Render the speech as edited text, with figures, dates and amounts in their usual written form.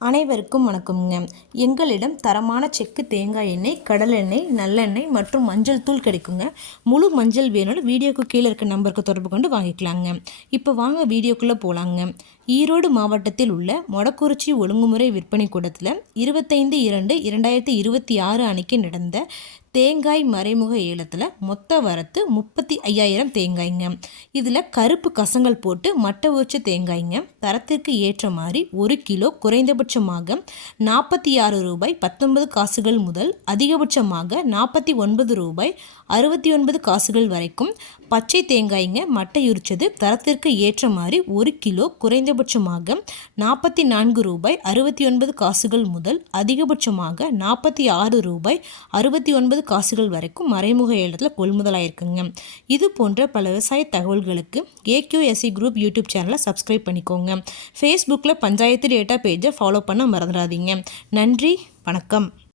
அனைவருக்கும் வணக்கம்ங்க. எங்களிடம் தரமான செக்கு தேங்காய் எண்ணெய், கடலெண்ணெய், நல்லெண்ணெய் மற்றும் மஞ்சள் தூள் கிடைக்குங்க. முழு மஞ்சள் வேணும்னு வீடியோக்கு கீழே இருக்க நம்பருக்கு தொடர்பு கொண்டு வாங்கிக்கலாங்க. இப்போ வாங்க வீடியோக்குள்ளே போகலாங்க. ஈரோடு மாவட்டத்தில் உள்ள மொடக்குறிச்சி ஒழுங்குமுறை விற்பனை கூடத்தில் 25/2/2026 அன்னைக்கு நடந்த தேங்காய் மறைமுக ஏலத்தில் மொத்த வரத்து 35,000 தேங்காய்ங்க. இதில் கருப்பு கசங்கள் போட்டு மட்டை உரிச்ச தேங்காய்ங்க. தரத்திற்கு ஏற்ற மாதிரி 1 கிலோ குறைந்தபட்சமாக ₹46.19 முதல் அதிகபட்சமாக ₹49.69 வரைக்கும். பச்சை தேங்காய்ங்க மட்டை உரிச்சது தரத்திற்கு ஏற்ற மாதிரி 1 கிலோ குறைந்தபட்சமாக ₹44.69 முதல் அதிகபட்சமாக ₹46.69 வரைக்கும் மறைமுக ஏலத்தில் கொள்முதலாயிருக்குங்க. இது போன்ற பல விவசாய தகவல்களுக்கு AQSE குரூப் யூடியூப் சேனலை சப்ஸ்கிரைப் பண்ணிக்கோங்க. ஃபேஸ்புக்கில் பஞ்சாயத்து டேட்டா பேஜை ஃபாலோ பண்ண மறந்துடாதீங்க. நன்றி, வணக்கம்.